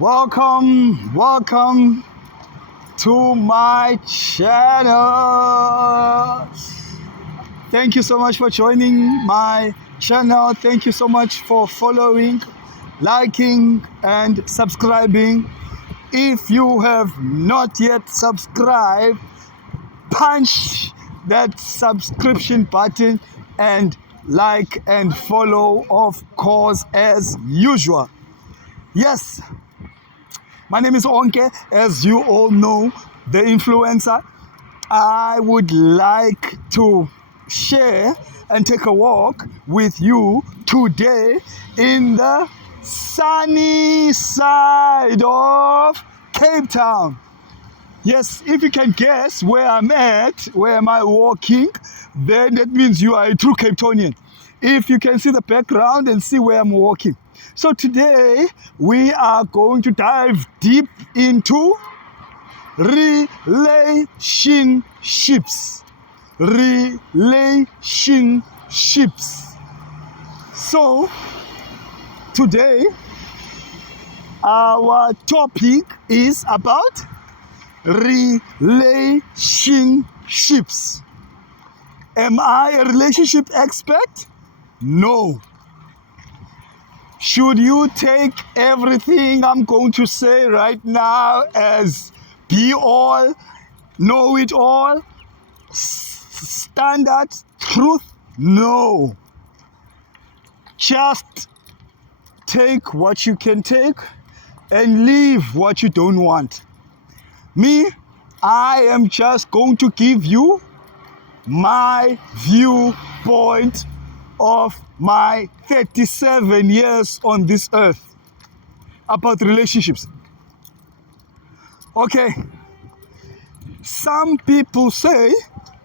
Welcome to my channel. Thank you so much for joining my channel. Thank you so much for following, liking, and subscribing. If you have not yet subscribed, punch that subscription button and like and follow, of course, as usual. Yes, my name is Onke, as you all know, the influencer. I would like to share and take a walk with you today in the sunny side of Cape Town. Yes, if you can guess where I'm at, where am I walking, then that means you are a true Cape Townian. If you can see the background and see where I'm walking. So today we are going to dive deep into relationships. Relationships. So today our topic is about relationships. Am I a relationship expert? No. Should you take everything I'm going to say right now as be all, know it all, standard truth? No. Just take what you can take and leave what you don't want. Me, I am just going to give you my viewpoint of my 37 years on this earth about relationships. Okay, some people say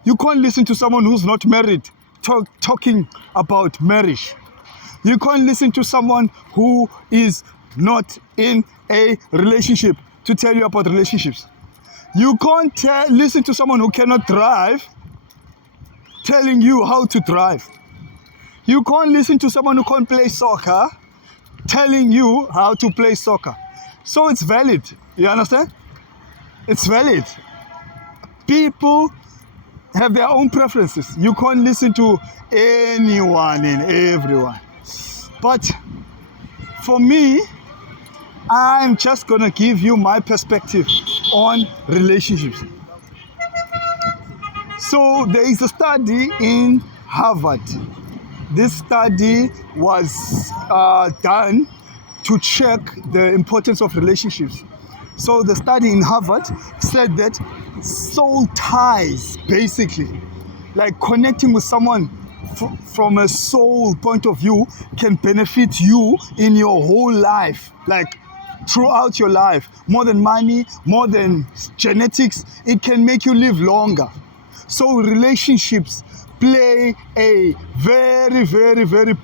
you can't listen to someone who's not married talking about marriage. You can't listen to someone who is not in a relationship to tell you about relationships. You can't listen to someone who cannot drive telling you how to drive. You can't listen to someone who can't play soccer telling you how to play soccer. So it's valid. You understand? It's valid. People have their own preferences. You can't listen to anyone and everyone. But for me, I'm just going to give you my perspective on relationships. So there is a study in Harvard. This study was done to check the importance of relationships. So the study in Harvard said that soul ties, basically, like connecting with someone from a soul point of view, can benefit you in your whole life, like throughout your life. More than money, more than genetics, it can make you live longer. So relationships play a very, very, very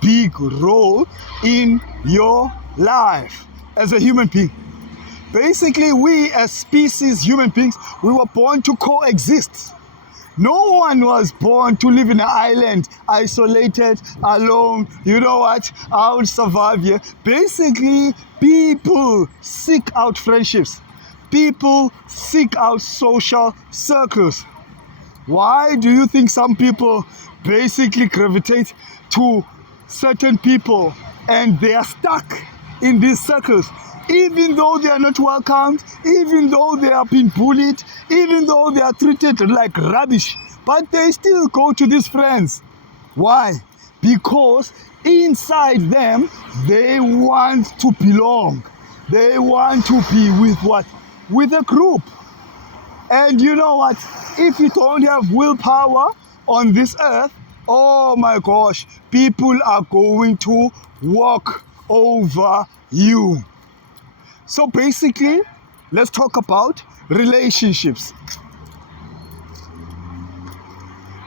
big role in your life as a human being. Basically, we as species, human beings, we were born to coexist. No one was born to live in an island, isolated, alone. You know what? I will survive here. Basically, people seek out friendships. People seek out social circles. Why do you think some people basically gravitate to certain people and they are stuck in these circles? Even though they are not welcomed, even though they have been bullied, even though they are treated like rubbish, but they still go to these friends. Why? Because inside them, they want to belong. They want to be with what? With a group. And you know what? If you don't have willpower on this earth, oh my gosh, people are going to walk over you. So basically, let's talk about relationships.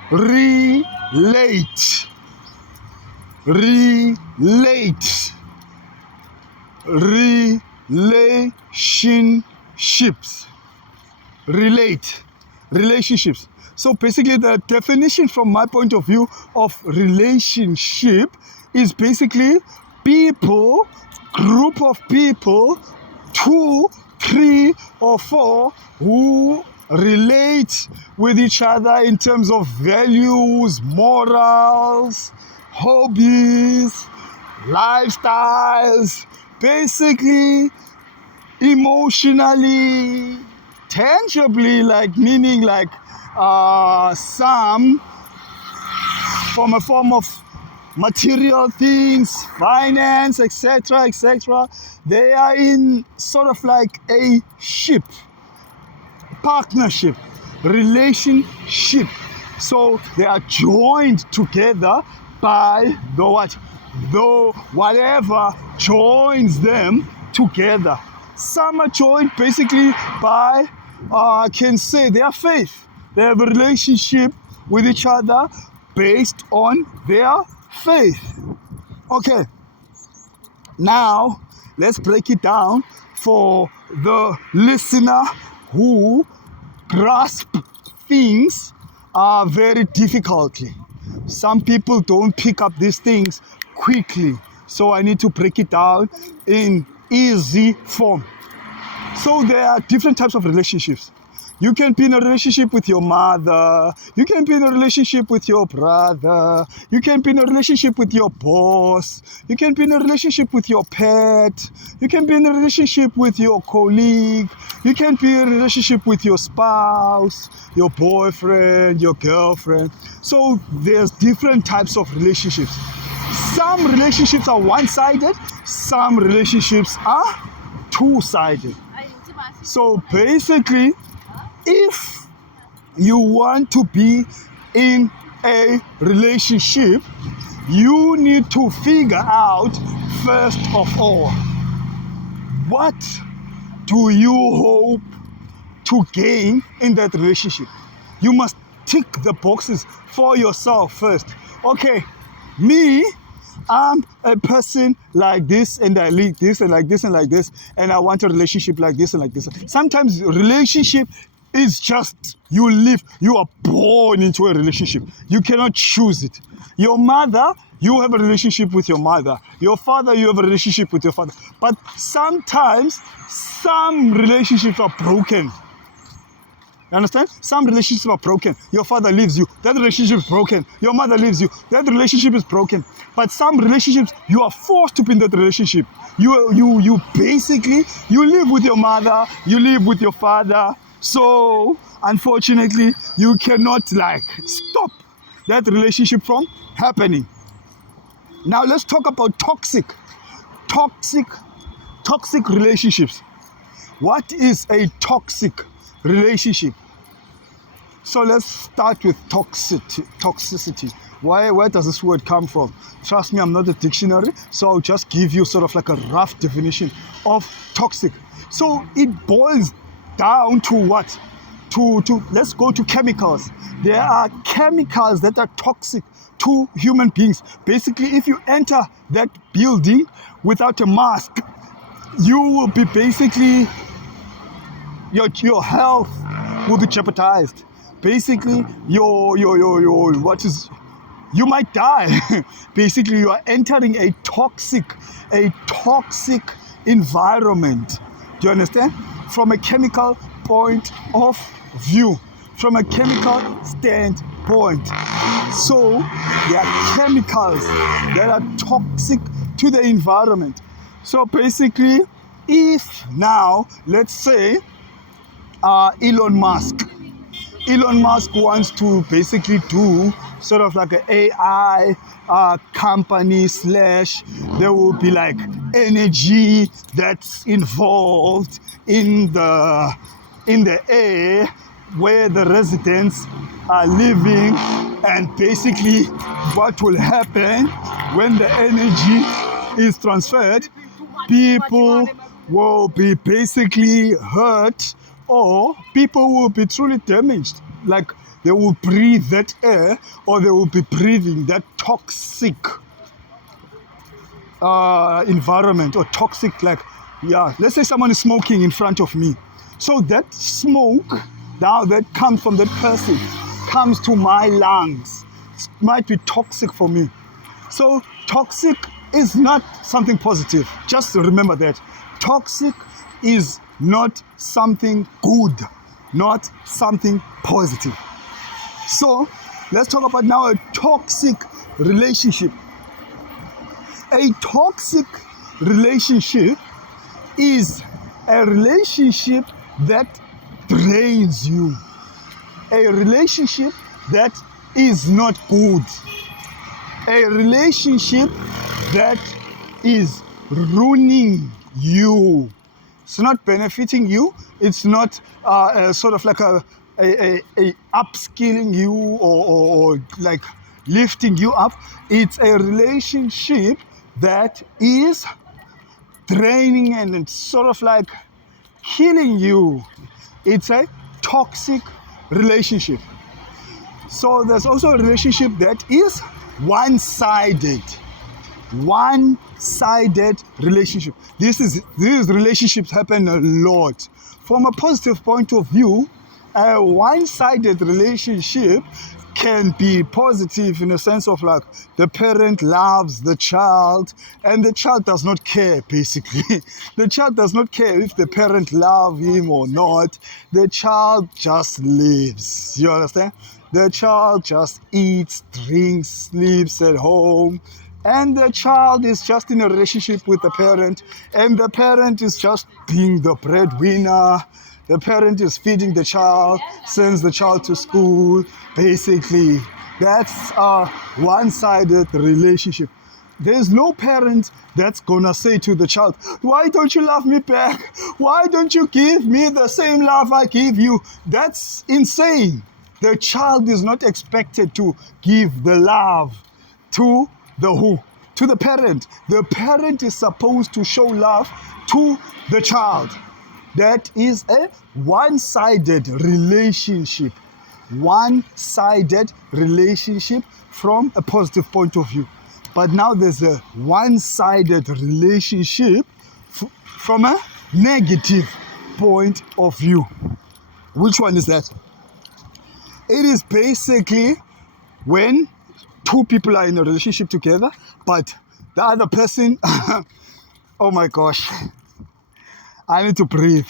Relate. Relationships. Relationships. So basically the definition from my point of view of relationship is basically people group of people, 2, 3, or 4, who relate with each other in terms of values, morals, hobbies, lifestyles, basically emotionally, tangibly, like meaning like some from a form of material things, finance, etc., etc. They are in sort of like a ship, partnership, relationship. So they are joined together by the what? The whatever joins them together. Some are joined basically by, I can say, their faith. They have a relationship with each other based on their faith. Okay, now let's break it down for the listener who grasp things very difficultly. Some people don't pick up these things quickly, so I need to break it down in easy form. So there are different types of relationships. You can be in a relationship with your mother. You can be in a relationship with your brother. You can be in a relationship with your boss. You can be in a relationship with your pet. You can be in a relationship with your colleague. You can be in a relationship with your spouse, your boyfriend, your girlfriend. So there's different types of relationships. Some relationships are one-sided. Some relationships are two-sided. So basically, if you want to be in a relationship, you need to figure out, first of all, what do you hope to gain in that relationship? You must tick the boxes for yourself first. Okay, me, I'm a person like this, and I lead this, and like this, and like this, and I want a relationship like this and like this. Sometimes relationship is just you live, you are born into a relationship. You cannot choose it. Your mother, you have a relationship with your mother. Your father, you have a relationship with your father. But sometimes some relationships are broken. You understand? Some relationships are broken. Your father leaves you. That relationship is broken. Your mother leaves you. That relationship is broken. But some relationships, you are forced to be in that relationship. You basically, you live with your mother. You live with your father. So, unfortunately, you cannot stop that relationship from happening. Now, let's talk about toxic relationships. What is a toxic relationship? So let's start with toxicity. Where does this word come from? Trust me, I'm not a dictionary, so I'll just give you sort of like a rough definition of toxic. So it boils down to what? Let's go to chemicals. There are chemicals that are toxic to human beings. Basically, if you enter that building without a mask, you will be basically, your health will be jeopardized. Basically, you might die. Basically, you are entering a toxic environment. Do you understand? From a chemical point of view, from a chemical standpoint. So there are chemicals that are toxic to the environment. So basically, if now, let's say, Elon Musk wants to basically do sort of like an AI company / there will be like energy that's involved in the air where the residents are living, and basically what will happen when the energy is transferred, people will be basically hurt, or people will be truly damaged. Like they will breathe that air, or they will be breathing that toxic environment, or toxic, let's say someone is smoking in front of me. So that smoke now that comes from that person comes to my lungs. It might be toxic for me. So toxic is not something positive. Just remember that. Toxic is not something good, not something positive. So let's talk about now a toxic relationship. A toxic relationship is a relationship that drains you. A relationship that is not good. A relationship that is ruining you. It's not benefiting you. It's not sort of like a upskilling you or like lifting you up. It's a relationship that is draining and it's sort of like killing you. It's a toxic relationship. So there's also a relationship that is one-sided. One-sided relationship. These relationships happen a lot. From a positive point of view, a one-sided relationship can be positive in a sense of like the parent loves the child and the child does not care, basically. The child does not care if the parent loves him or not. The child just lives. You understand? The child just eats, drinks, sleeps at home. And the child is just in a relationship with the parent. And the parent is just being the breadwinner. The parent is feeding the child, sends the child to school. Basically, that's a one-sided relationship. There's no parent that's gonna say to the child, why don't you love me back? Why don't you give me the same love I give you? That's insane. The child is not expected to give the love to the who? To the parent. The parent is supposed to show love to the child. That is a one-sided relationship. One-sided relationship from a positive point of view. But now there's a one-sided relationship from a negative point of view. Which one is that? It is basically when two people are in a relationship together, but the other person, oh my gosh, I need to breathe.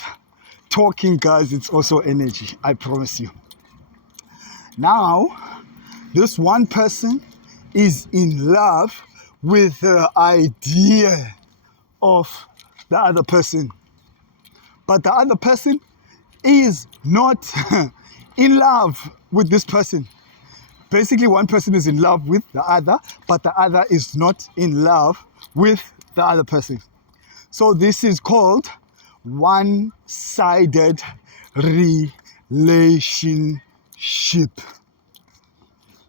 Talking, guys, it's also energy, I promise you. Now, this one person is in love with the idea of the other person. But the other person is not in love with this person. Basically, one person is in love with the other, but the other is not in love with the other person. So this is called one-sided relationship.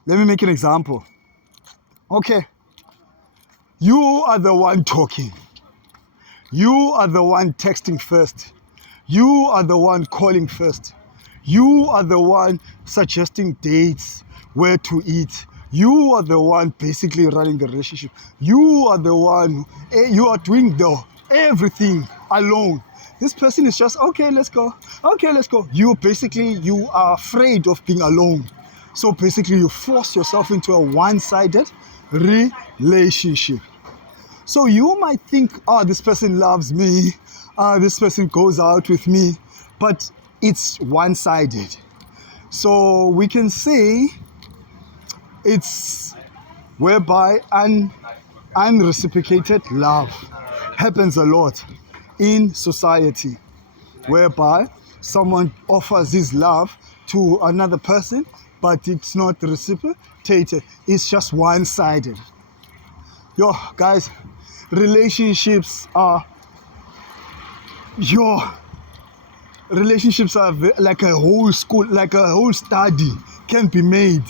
Let me make an example. Okay, you are the one talking. You are the one texting first. You are the one calling first. You are the one suggesting dates, where to eat. You are the one basically running the relationship. You are the one, you are doing everything alone. This person is just, okay, let's go. Okay, let's go. You are afraid of being alone. So basically you force yourself into a one-sided relationship. So you might think, oh, this person loves me. This person goes out with me. But it's one-sided. So we can say it's whereby unreciprocated love happens a lot in society, whereby someone offers his love to another person, but it's not reciprocated. It's just one-sided. Yo, guys, relationships are like a whole school, like a whole study can be made,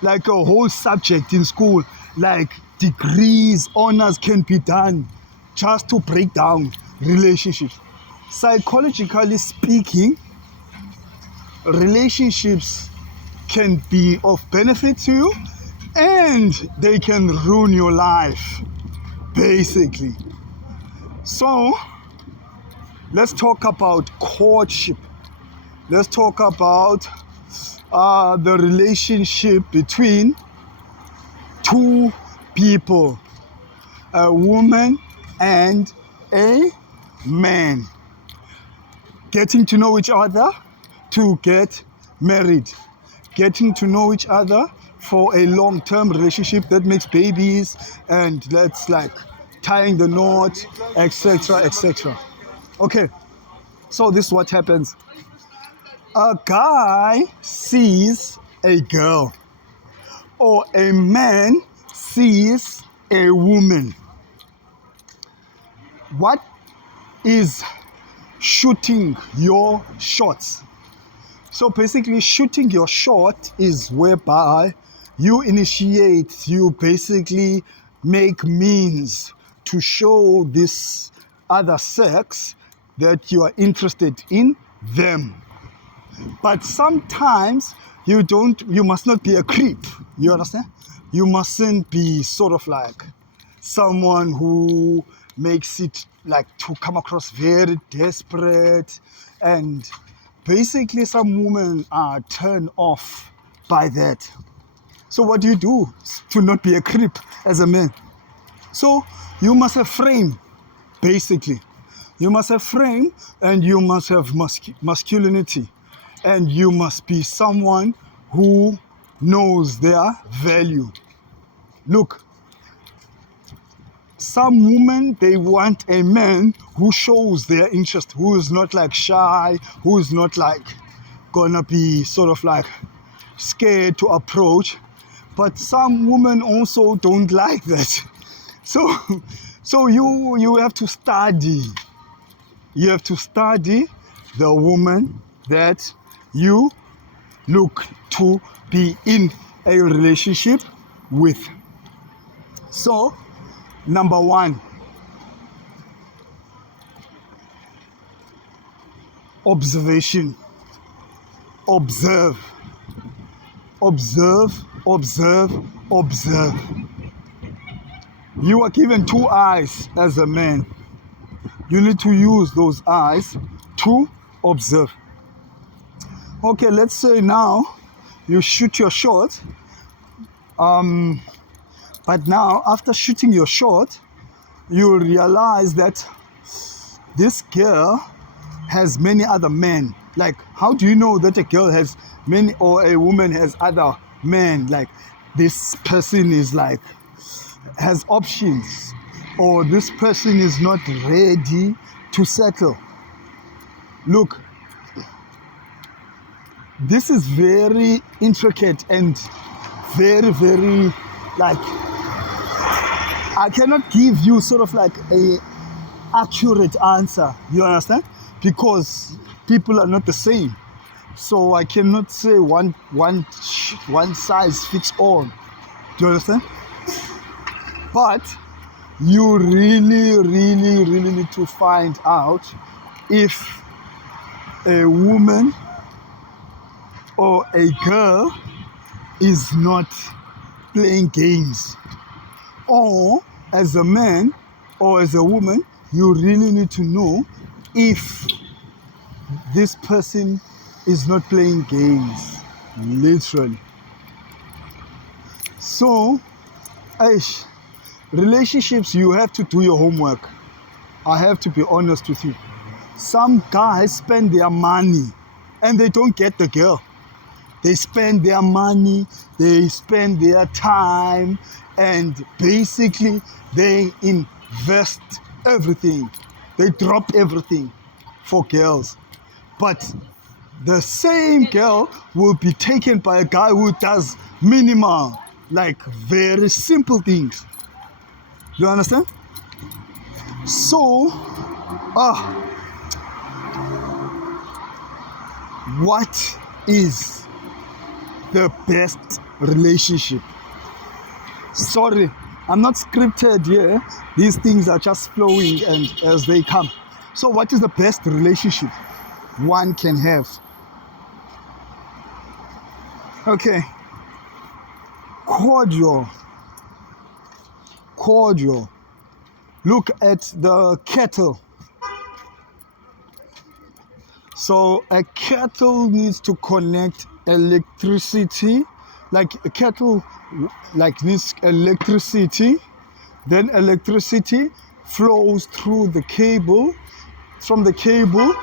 like a whole subject in school, like degrees, honors can be done just to break down relationships. Psychologically speaking, relationships can be of benefit to you and they can ruin your life, basically. So, let's talk about courtship. Let's talk about the relationship between two people. a woman and a man getting to know each other to get married, getting to know each other for a long-term relationship that makes babies, and that's like tying the knot, etc., etc. Okay, so this is what happens. A guy sees a girl, or a man sees a woman. What is shooting your shots? So basically, shooting your shot is whereby you initiate, you basically make means to show this other sex that you are interested in them. But sometimes you must not be a creep. You understand? You mustn't be sort of like someone who makes it like to come across very desperate, and basically some women are turned off by that. So what do you do to not be a creep as a man? So you must have frame, basically. You must have frame, and you must have masculinity, and you must be someone who knows their value. Look, some women, they want a man who shows their interest, who is not like shy, who is not like gonna be sort of like scared to approach. But some women also don't like that. So you have to study. You have to study the woman that you look to be in a relationship with. So, number one, observation. Observe. Observe, observe, observe. You are given 2 eyes as a man. You need to use those eyes to observe. Okay, let's say now you shoot your shot. But now, after shooting your shot, you realize that this girl has many other men. Like, how do you know that a girl has many, or a woman has other men? Like, this person is like, has options, or this person is not ready to settle. Look, this is very intricate and very, very, like, I cannot give you sort of like a accurate answer, you understand? Because people are not the same. So I cannot say one size fits all. Do you understand? But you really, really, really need to find out if a woman or a girl is not playing games. Or as a man or as a woman, you really need to know if this person is not playing games, literally. So, relationships, you have to do your homework. I have to be honest with you. Some guys spend their money and they don't get the girl. They spend their money, they spend their time, and basically they invest everything. They drop everything for girls. But the same girl will be taken by a guy who does minimal, like very simple things. You understand? So, what is the best relationship? Sorry, I'm not scripted here. These things are just flowing and as they come. So what is the best relationship one can have? Okay. Cordial. Look at the kettle. So a kettle needs to connect electricity, like a kettle like needs electricity Then electricity flows through the cable. From the cable,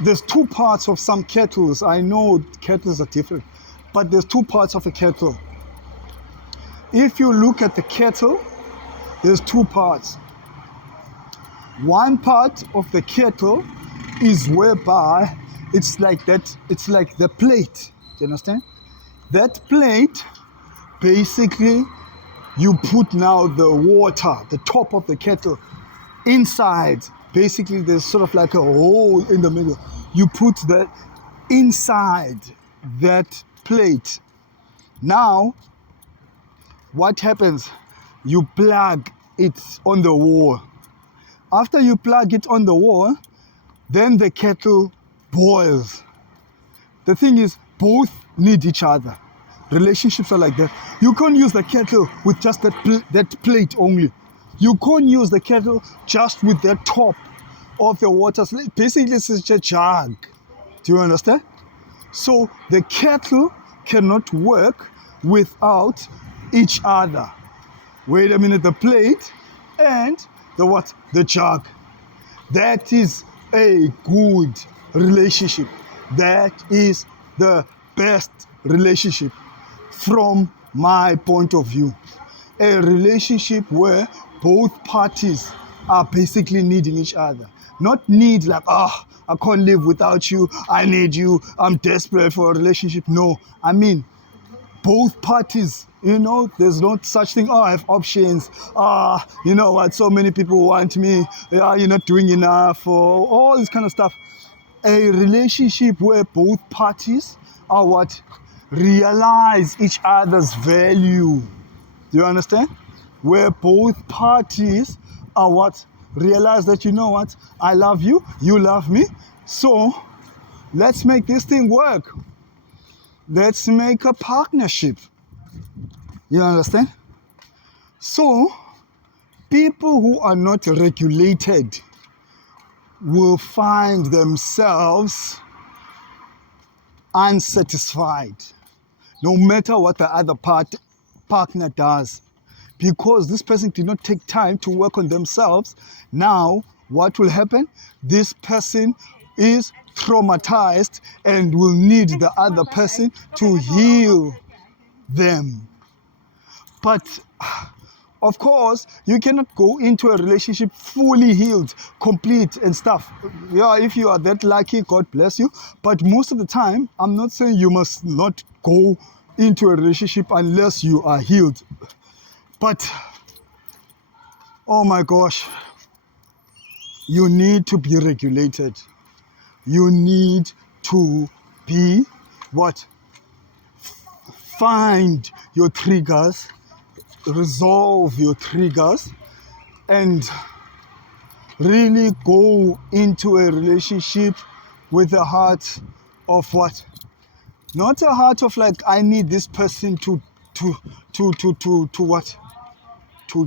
there's two parts of some kettles. I know kettles are different, but there's two parts of a kettle. If you look at the kettle, there's two parts. One part of the kettle is whereby it's like that, it's like the plate. Do you understand? That plate, basically, you put now the water, the top of the kettle, inside. Basically, there's sort of like a hole in the middle. You put that inside that plate. Now, what happens? You plug it on the wall. After you plug it on the wall, then the kettle boils. The thing is, both need each other. Relationships are like that. You can't use the kettle with just that plate only. You can't use the kettle just with the top of the water. Basically, it's just a jug. Do you understand? So the kettle cannot work without each other. Wait a minute, the plate and the what? The jug. That is a good relationship. That is the best relationship from my point of view. A relationship where both parties are basically needing each other. Not need like, I can't live without you, I need you, I'm desperate for a relationship. No, I mean, both parties, there's not such thing, I have options, you know what, so many people want me, you're not doing enough, or all this kind of stuff. A relationship where both parties are what? Realize each other's value. Do you understand? Where both parties are what? Realize that, you know what? I love you, you love me. So let's make this thing work. Let's make a partnership. You understand? So people who are not regulated will find themselves unsatisfied, no matter what the other partner does. Because this person did not take time to work on themselves. Now, what will happen? This person is traumatized and will need the other person to heal them. But, of course, you cannot go into a relationship fully healed, complete and stuff. Yeah, if you are that lucky, God bless you. But most of the time, I'm not saying you must not go into a relationship unless you are healed. But, oh my gosh, you need to be regulated. You need to be what? Find your triggers, resolve your triggers, and really go into a relationship with a heart of what? Not a heart of like, I need this person to what?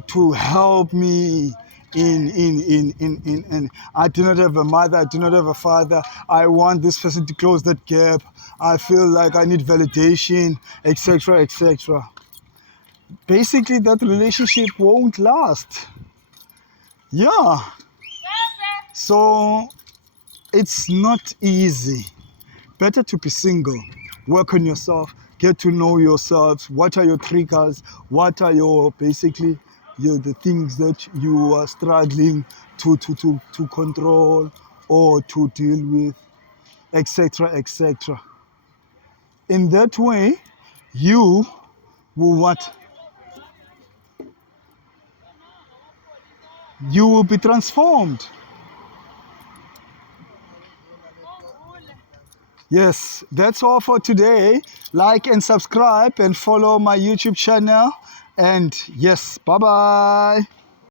To help me in I do not have a mother, I do not have a father, I want this person to close that gap, I feel like I need validation, etc., etc. Basically, that relationship won't last. Yeah. So it's not easy. Better to be single. Work on yourself. Get to know yourself. What are your triggers? What are your basically the things that you are struggling to control or to deal with, etc., etc. In that way, you will what? You will be transformed. Yes, that's all for today. Like and subscribe and follow my YouTube channel. And yes, bye-bye.